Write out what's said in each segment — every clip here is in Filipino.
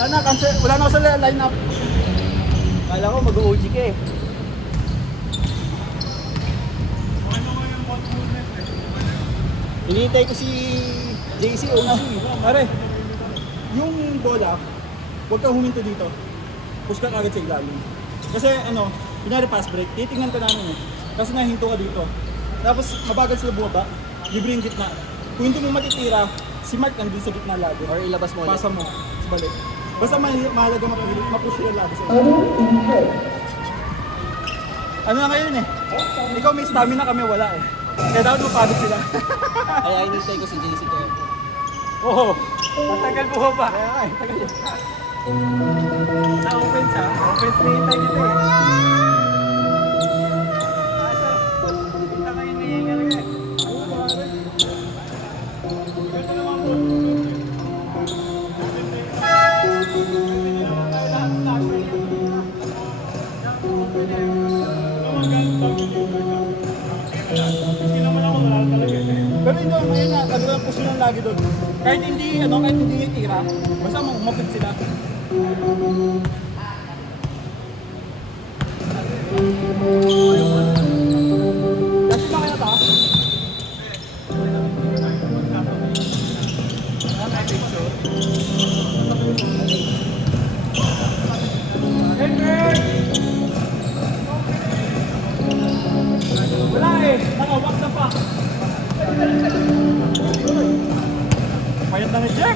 Wala na, cancel. Wala na ako sa line-up. Kala ko mag-OG ka eh. Hinihintay ko si JC OG. Pare, yung bola, huwag kang huminto dito. Push ka agad sa ilalim. Kasi ano, kunyari pass break, titingnan ka namin eh. Kasi nahinto ka dito. Tapos mabagal sila bumaba, libre yung gitna. Kung hindi mo matitira, si Mark nandun sa gitna lagi. Or ilabas mo ulit. Pasa mo, sa balik. Basta mahalaga mapush sila lagi sa ano na ngayon eh? Ikaw may stamina, kami wala eh. Kaya dapat mapagod sila. Ay, hinihintay ko si JC ko. Oo. Matagal po ba? Ay, tagal. Sa offense ha? Offense na hintay dito eh. Asa? Kita kayo na yung talaga eh. Oo, pare. Ito naman po. Pero hindi naman ayun na, talagang push lang lagi doon. Kahit hindi, kahit hindi tira, basta umapit sila. Kasi ba kaya ta? Wala eh, nakawak na pa. Payat na ni Jack.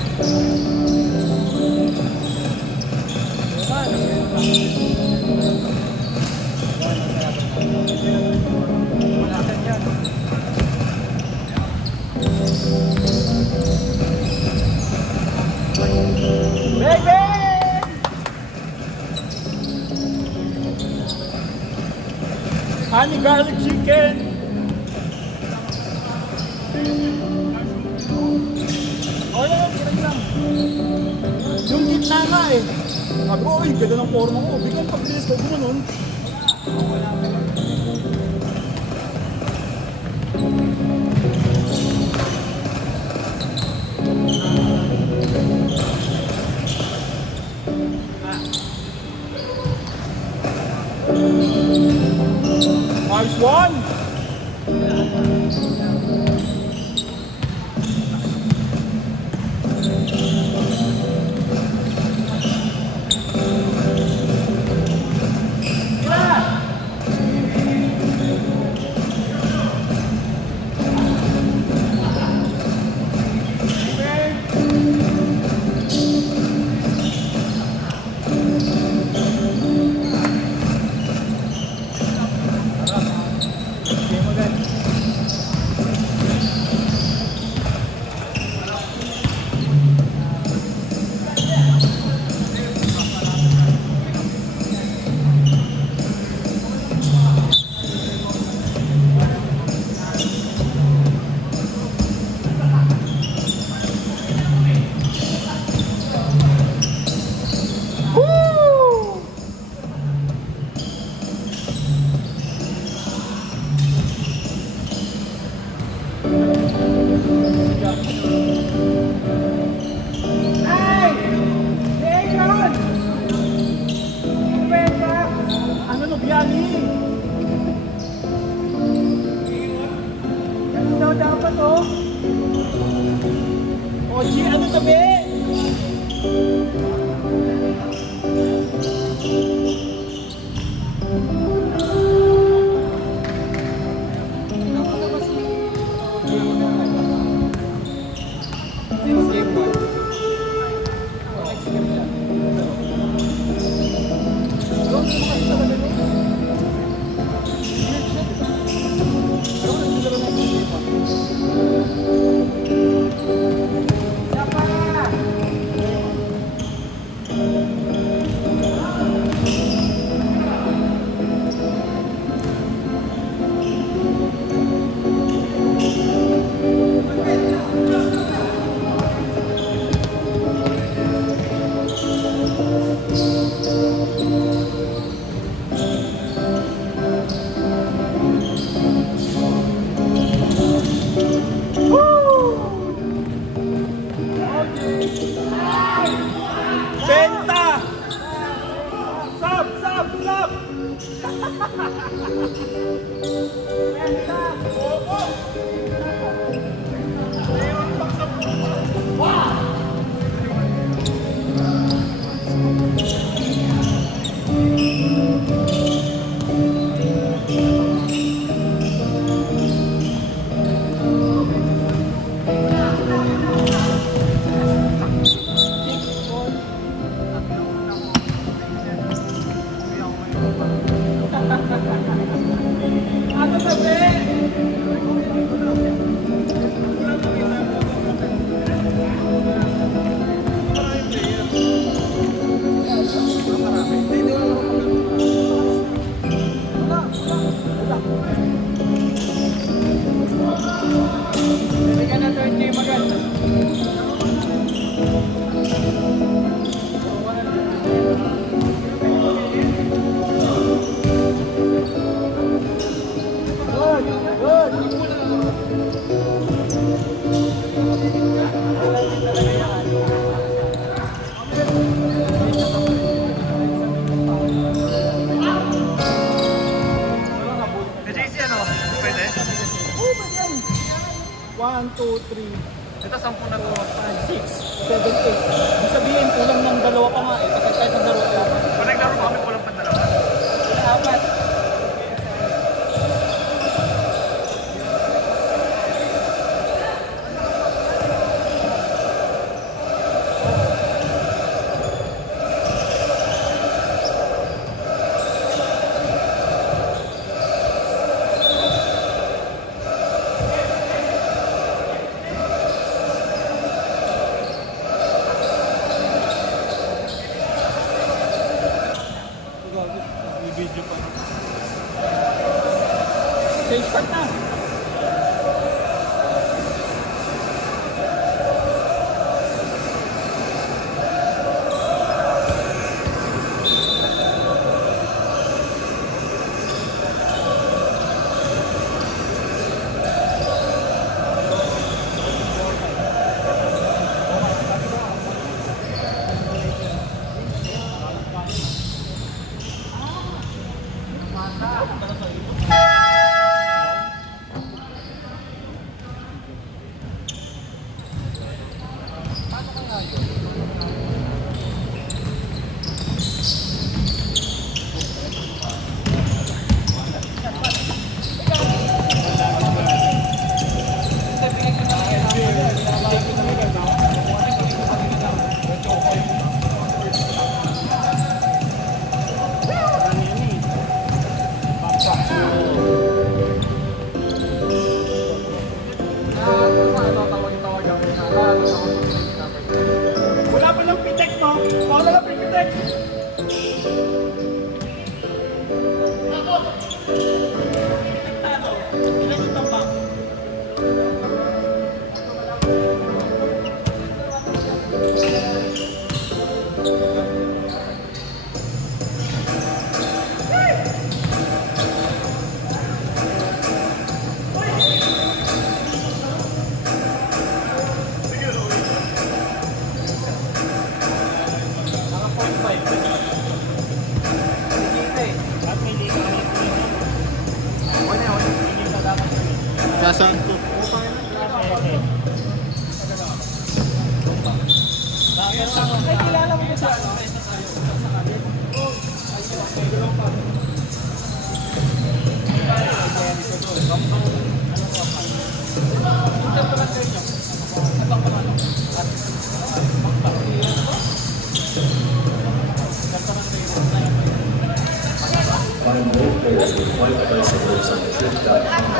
Wala ka dyan. Baby! Honey garlic chicken. Yung gitna nga eh. Sabi ko, uy, ganda ng forma ko. Biglang pag-release ko, gumanon. Nice one! Dapat oh. Oji, ano tabi? 1, 2, 3, Ito 10 na to. 5, 6, 7, 8. Ibig sabihin, kulang ng dalawa pa nga eh. Kasi kahit ng dalawa pa. Kung naglaro pa kami, kulang pa dalawa. Apat. Video pa. Okay, start na. Wala pa lang pitek, no? Wala lang pitek. Ilan yung tambak? Saan po? Ay, kilala mo ba sa ano? Final players with white bicycles on trip.com.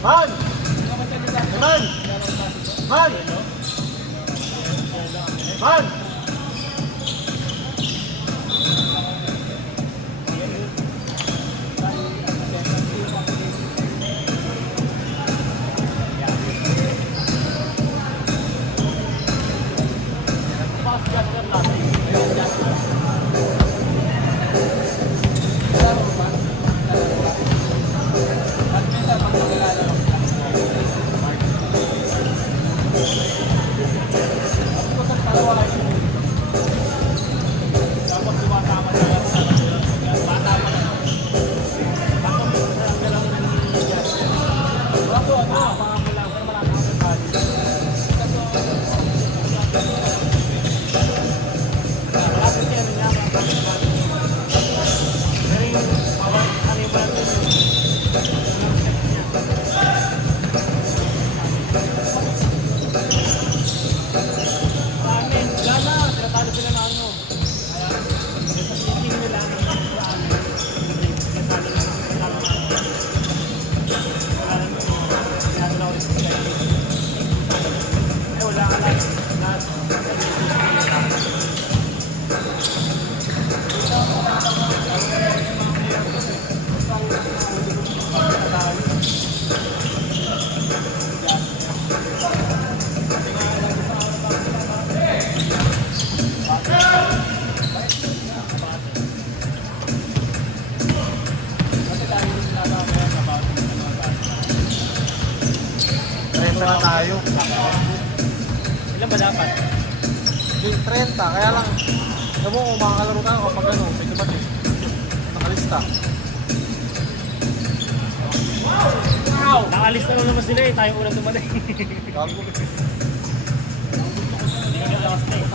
Man! Man! Man! Man! na tayo. Ilan ba dapat? Yung 30, kaya lang, alam mo kung makakalaro tayo kapag ano, may dumating. Nakalista. Nakalis na naman sila eh, tayo unang dumating. Gago. Hindi kami last na eh.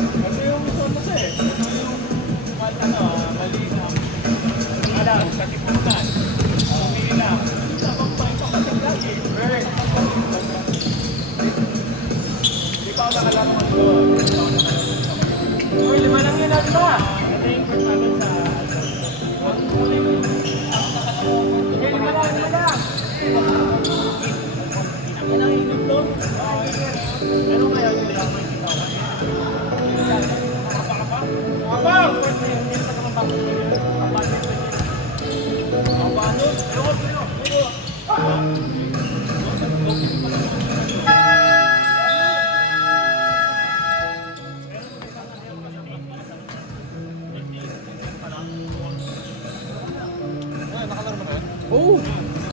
Kasi yung gusto kasi eh. Ito yung mali na. Alam, katipunan. Pumila. Sabang pa ito kasi lagi. Hindi pa ako nakalaro ng doon. Uy, 5 lang yun natin ba? Ito yung first namin sa... Sige, 5 lang. Ang inang init doon. Pero kaya yung lamang kita ko. Abang! Hindi na pagkakabang. Abang! Abang! Abang!